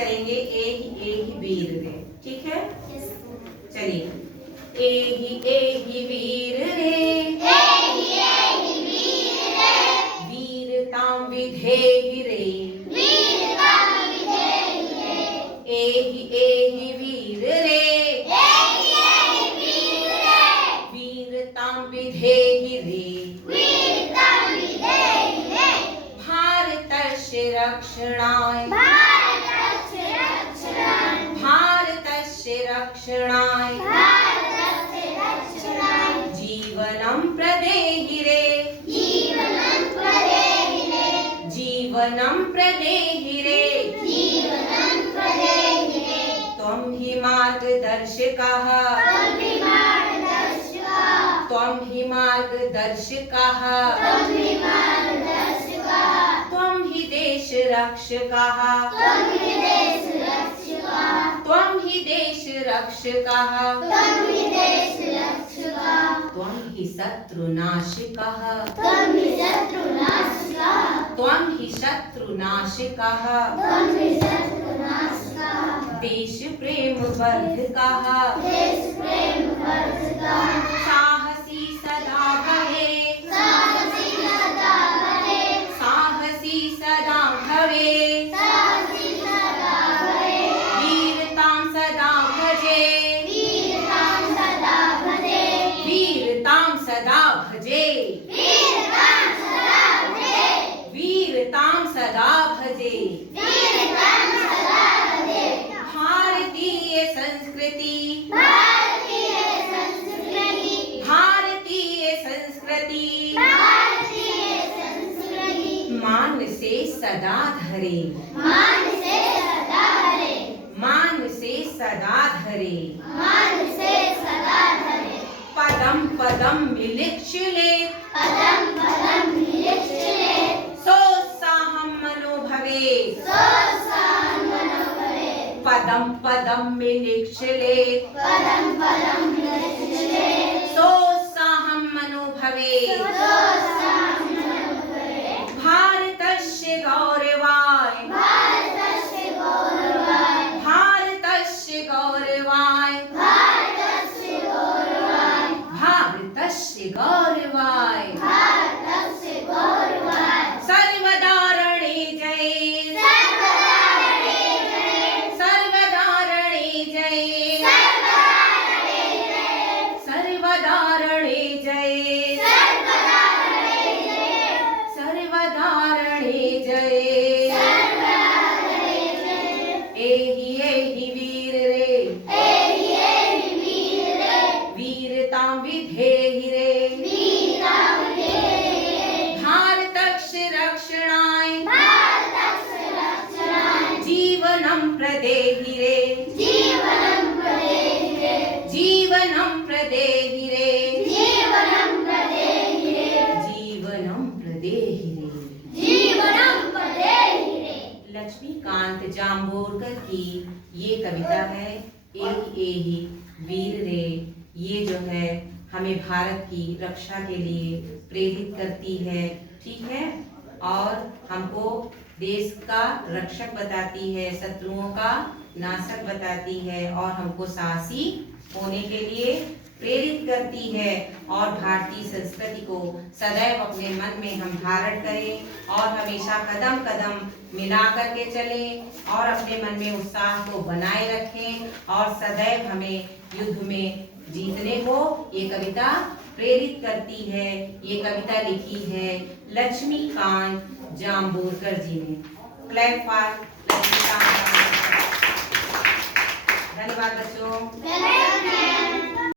करेंगे ए ही वीर रे, ठीक है? चलिए, ए ही वीर रे, वीरतां विधेहि रे, ए ही वीर रे, वीरतां विधेहि रे, भारतस्य रक्षणाय, भारतस्य रक्षणाय, जीवनं प्रदेहि रे, जीवनं प्रदेहि रे, त्वं हि मार्गदर्शकः, त्वं हि मार्गदर्शकः, त्वं हि देशरक्षकः, त्वं हि देशरक्षकः, त्वं हि शत्रुनाशकः, त्वं हि शत्रुनाशकः, देश प्रेम वर्धकः, साहसी सदा भवे, साहसी सदा भवे, वीरतां सदा भजे, वीरतां सदा भजे, वीरतां सदा भजे। भारतीय संस्कृति, भारतीय संस्कृति, मान से सदा धरे, मान से सदा धरे, पदम पदम मिलिक्षुले, सोत्साहं मनोभवे, पदम पदम मिलिक्षुले, सोत्साहं मनोभवे, भारतस्य गौरवाय, भारतस्य गौरवाय, भारतस्य गौरवाय, सर्वदा रणे जय, सर्वदा रणे जय, सर्वदा रणे जय, सर्वदा रणे जय, एहि वीर रे, वीरतां विधेहि रे, भारतस्य रक्षणाय, जीवनं प्रदेहि रे, जीवनं प्रदेहि रे, जीवनं प्रदेहि रे। लक्ष्मीकांत जांभोरकर की ये कविता है, एहि वीर रे। ये जो है हमें भारत की रक्षा के लिए प्रेरित करती है, ठीक है? और हमको देश का रक्षक बताती है, शत्रुओं का नाशक बताती है, और हमको साहसी होने के लिए प्रेरित करती है। और भारतीय संस्कृति को सदैव अपने मन में हम धारण करें और हमेशा कदम कदम मिला करके चलें और अपने मन में उत्साह को बनाए रखें और सदैव हमें युद्ध में जीतने को ये कविता प्रेरित करती है। ये कविता लिखी है लक्ष्मीकांत जांभोरकर जी ने। Clap for Laxmikant. धन्यवाद बच्चों।